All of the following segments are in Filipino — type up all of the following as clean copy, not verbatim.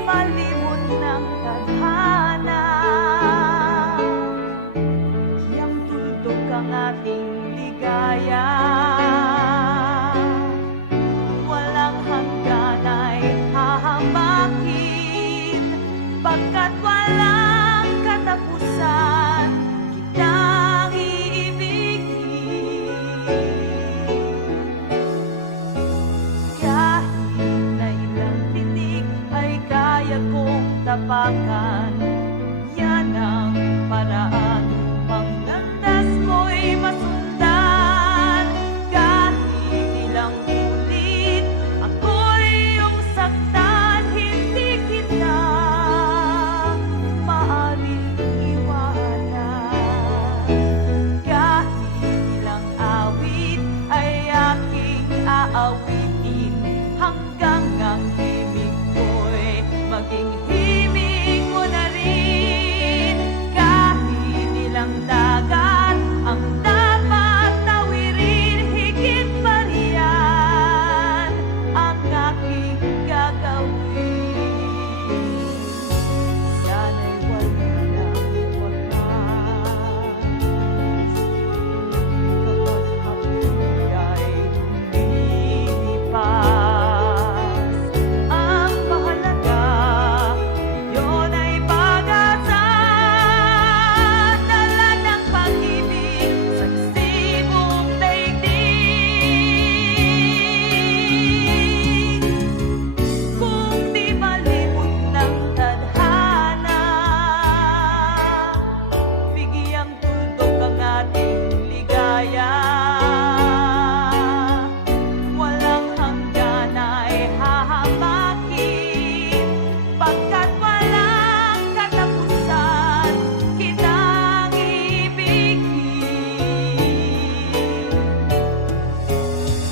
Malimot ng tadhana, yang tuldok ang ating ligaya. Walang hanggan ay hahambakin, pagkat walang katapusan kitang iibigin. Kahit na ilang tinik ay kaya kong tapakan, yan ang paraan upang landas ko'y masundan. Kahit ilang ulit ako'y iyong saktan, hindi kita maaaring iwanan. Kahit ilang awit ay aking aawitin, hanggang ang himig ko'y maging himig mo na rin. Kahit ilang dagat ang dapat tawirin, higit pa riyan ang aking gagawin. Sana'y walang wakas, kapag hapon ay lumilipas. Ang mahalaga, yun ay pag-asa, dala ng pag-ibig sa sibong daigdig. Kung di malimot ng tadhana, bigyang tuldok ang ating ligaya. Walang hanggan ay hahambakin, pagkat walang katapusan kitang ibigin.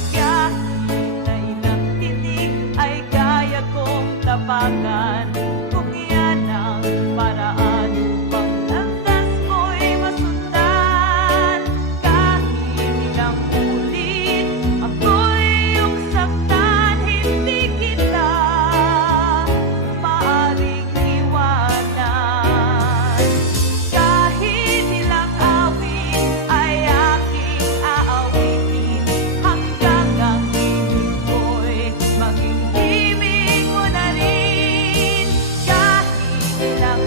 Kahit na ilang tinig ay kaya kong tapakan, kung yan ang paraan upang landas ko'y masundan. Kahit ilang ulit ako'y iyong saktan, hindi kita maaaring iwanan. Kahit ilang awit ay aking aawitin, hanggang ang himig ko'y maging himig mo na rin. Kahit ilang